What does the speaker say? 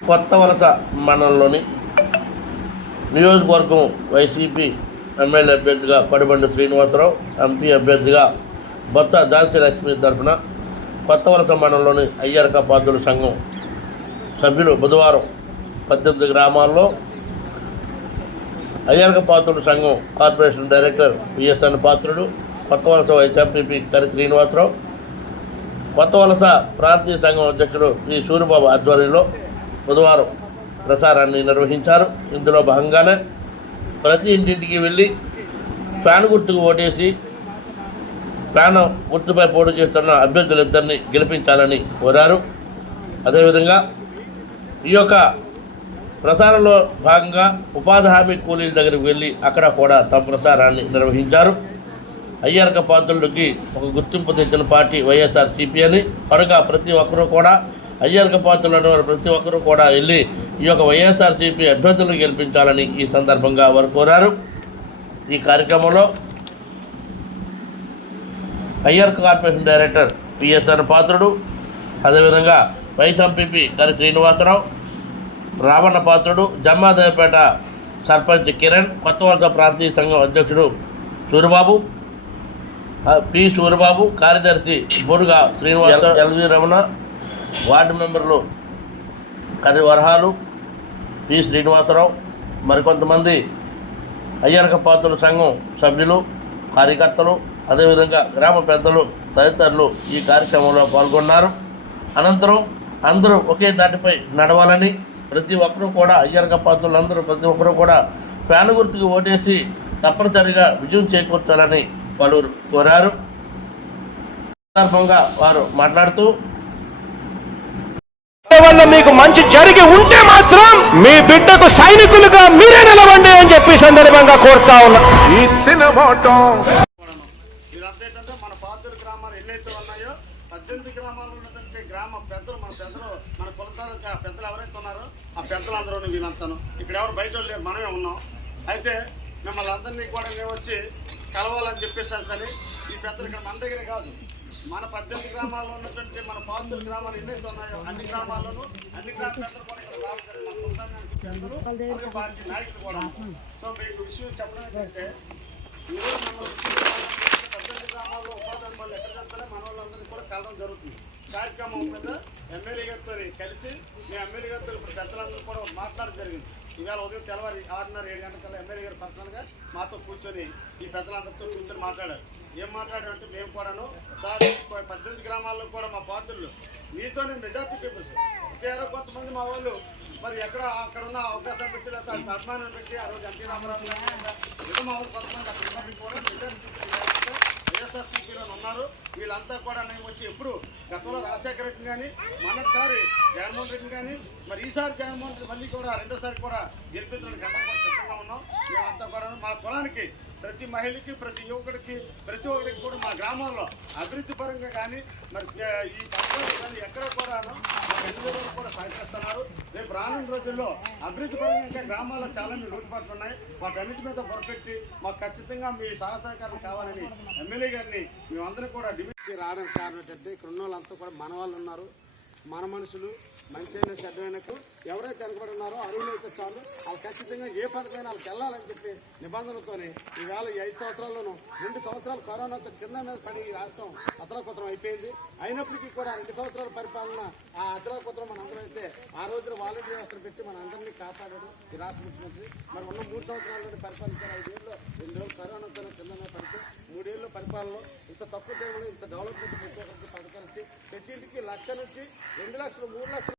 కొత్త వలస మండలంలోని నియోజకవర్గం వైసీపీ ఎమ్మెల్యే అభ్యర్థిగా పడిబండి శ్రీనివాసరావు ఎంపీ అభ్యర్థిగా బొత్త ఝాన్సీ లక్ష్మి తరఫున కొత్త వలస మండలంలోని అయ్యర్క పాత్రుల సంఘం సభ్యులు బుధవారం పద్దెనిమిది గ్రామాల్లో అయ్యర్క పాత్రుల సంఘం కార్పొరేషన్ డైరెక్టర్ విఎస్ఎన్ పాత్రుడు కొత్త వలస వైస్ ఎంపీపీ కరి శ్రీనివాసరావు కొత్త వలస ప్రాంతీయ సంఘం అధ్యక్షుడు పి సూర్యబాబు ఆధ్వర్యంలో బుధవారం ప్రసారాన్ని నిర్వహించారు. ఇందులో భాగంగానే ప్రతి ఇంటింటికి వెళ్ళి ఫ్యాన్ గుర్తుకు ఓటేసి ఫ్యాన్ గుర్తుపై పోటీ చేస్తున్న అభ్యర్థులిద్దరిని గెలిపించాలని కోరారు. అదేవిధంగా ఈ యొక్క ప్రసారంలో భాగంగా ఉపాధి హామీ కూలీల దగ్గరికి వెళ్ళి అక్కడ కూడా తమ ప్రసారాన్ని నిర్వహించారు. అయ్యర్క పాత్రులకి ఒక గుర్తింపు తెచ్చిన పార్టీ వైఎస్ఆర్ సిపి అని. కనుక ప్రతి ఒక్కరూ కూడా అయ్యర్గ పాత్రలు ప్రతి ఒక్కరూ కూడా వెళ్ళి ఈ యొక్క వైఎస్ఆర్సీపీ అభ్యర్థులను గెలిపించాలని ఈ సందర్భంగా వారు కోరారు. ఈ కార్యక్రమంలో అయ్యర్క కార్పొరేషన్ డైరెక్టర్ పిఎస్ఆర్ పాత్రుడు అదేవిధంగా వైస్ ఎంపీపీ కరి శ్రీనివాసరావు రావణ పాత్రుడు జమ్మాదేవపేట సర్పంచ్ కిరణ్ కొత్త వలస ప్రాంతీయ సంఘం అధ్యక్షుడు సూరిబాబు పి సూరిబాబు కార్యదర్శి Buruga Srinivasa L V Ramana ward మెంబర్లు కర్రి వరహాలు పి శ్రీనివాసరావు మరికొంతమంది అయ్యర్క పాత్రుల సంఘం సభ్యులు కార్యకర్తలు అదేవిధంగా గ్రామ పెద్దలు తదితరులు ఈ కార్యక్రమంలో పాల్గొన్నారు. అనంతరం అందరూ ఒకే దాటిపై నడవాలని ప్రతి ఒక్కరూ కూడా అయ్యర్క పాత్రులు అందరూ ప్రతి ఒక్కరూ కూడా ఫ్యాన్ గుర్తుకు ఓటేసి తప్పనిసరిగా విజయం చేకూర్చాలని పలువురు కోరారు. సందర్భంగా వారు మాట్లాడుతూ వల్ల మీకు మంచి జరిగి ఉంటే మాత్రం మీ బిడ్డకు సైనికులుగా మీరే నిలవండి అని చెప్పి సందర్భంగా కోరుతా ఉన్నా. ఇచ్చిన మన పాతూరు గ్రామాలు ఎన్నైతే ఉన్నాయో పద్దెనిమిది గ్రామాలు ఉన్నటువంటి గ్రామ పెద్దలు మన పెద్దలు మన కులతాల పెద్దలు ఎవరైతే ఉన్నారో ఆ పెద్దలు అందరూ వీళ్ళంతాను ఇక్కడ ఎవరు బయట వాళ్ళు లేరు మనమే ఉన్నాం. అయితే మిమ్మల్ని అందరినీ కూడా మేము వచ్చి కలవాలని చెప్పేసాను సరే ఈ పెద్దలు ఇక్కడ మన దగ్గరే కాదు. మన పద్దెనిమిది గ్రామాల్లో ఉన్నటువంటి మన పాత్ర గ్రామాలు ఎన్నైతే ఉన్నాయో అన్ని గ్రామాల్లోనూ అన్ని గ్రామ కూడా ఇక్కడ రావాలి పార్టీ నాయకులు కూడా. సో మీకు విషయం చెప్పడం ఏంటంటే ఈరోజు మన పద్దెనిమిది గ్రామాల్లో ఉపాధి వాళ్ళు ఎక్కడ చెప్తారో మన వాళ్ళందరికీ కూడా కలవడం జరుగుతుంది. కార్యక్రమం మీద ఎమ్మెల్యే గారితో కలిసి మీ ఎమ్మెల్యే గారితో ఇప్పుడు పెద్దలందరూ కూడా మాట్లాడడం జరిగింది. ఇవాళ ఉదయం తెల్లవారి ఆరున్నర ఏడు గంటల ఎమ్మెల్యే గారు పర్సనల్గా మాతో కూర్చొని ఈ పెద్దలందరితో కూర్చొని మాట్లాడారు. ఏం మాట్లాడారంటే మేము కూడాను. సార్ పద్దెనిమిది గ్రామాల్లో కూడా మా పాత్రలు మీతోనే మెజార్టీ పీపుల్స్ పేరు కొంతమంది మా వాళ్ళు మరి ఎక్కడ అక్కడ ఉన్న అవకాశం పెట్టి లేదా అభిమానం పెట్టి ఆ రోజు ఎన్టీ రామారావు గారు ఏదో మా వాళ్ళు కొంతమంది అక్కడ ఉన్నప్పటికీ కూడా మెజార్టీ వైఎస్ఆర్సీపీలో ఉన్నారు. వీళ్ళంతా కూడా నేను వచ్చి ఎప్పుడు గతంలో రాజశేఖర రెడ్డి కానీ మొన్నటిసారి జగన్మోహన్ రెడ్డి కానీ మరి ఈసారి జగన్మోహన్ రెడ్డి మళ్ళీ కూడా రెండోసారి కూడా గెలిపించడానికి సిద్ధంగా గ్రామానికి ప్రతి మహిళకి ప్రతి యువకుడికి ప్రతి ఒక్కరికి కూడా మా గ్రామంలో అభివృద్ధి పరంగా కానీ మరి ఈ పథకాలు కానీ ఎక్కడ కూడా ఎన్నికలు కూడా సహకరిస్తున్నారు. రేపు రానున్న రోజుల్లో అభివృద్ధి పరంగా ఇంకా గ్రామాల్లో చాలా మీ లోటుపాట్లు ఉన్నాయి. వాటన్నిటి మీద పొరపెట్టి మాకు ఖచ్చితంగా మీ సహసహకారం సహకారం కావాలని ఎమ్మెల్యే గారిని మేమందరం కూడా డిమిట్ రావడానికి కారణం ఏంటంటే ఇక్కడ ఉన్న వాళ్ళంతా కూడా మన వాళ్ళు ఉన్నారు. మన మనుషులు మంచైన చెడ్డమైనకు ఎవరైతే వెనకబడి ఉన్నారో అర్హులైతే చాలు. వాళ్ళు ఖచ్చితంగా ఏ పథకమైనా వాళ్ళకి వెళ్ళాలని చెప్పి నిబంధనలతోనే ఈవేళ ఈ ఐదు సంవత్సరాల్లోనూ రెండు సంవత్సరాలు కరోనాతో కింద మీద పడి రాష్ట్రం అతలాకుతరం అయిపోయింది. అయినప్పటికీ కూడా రెండు సంవత్సరాల పరిపాలన ఆ అద్రాపత్రం మన అందరైతే ఆ రోజున వాలంటీర్ వ్యవస్థను పెట్టి మన అందరినీ కాపాడాడు ఈ రాష్ట్ర ముఖ్యమంత్రి. మరి ఉన్న మూడు సంవత్సరాల పరిపాలించారు. ఐదేళ్ళు రెండు రోజులు కరోనాతో కింద పడితే మూడేళ్ళు పరిపాలనలో ఇంత తక్కువ టైంలో ఇంత డెవలప్మెంట్ ప్రతి ఒక్కరికి పథకాలు ప్రతి ఇంటికి లక్ష నుంచి రెండు లక్షలు మూడు లక్షలు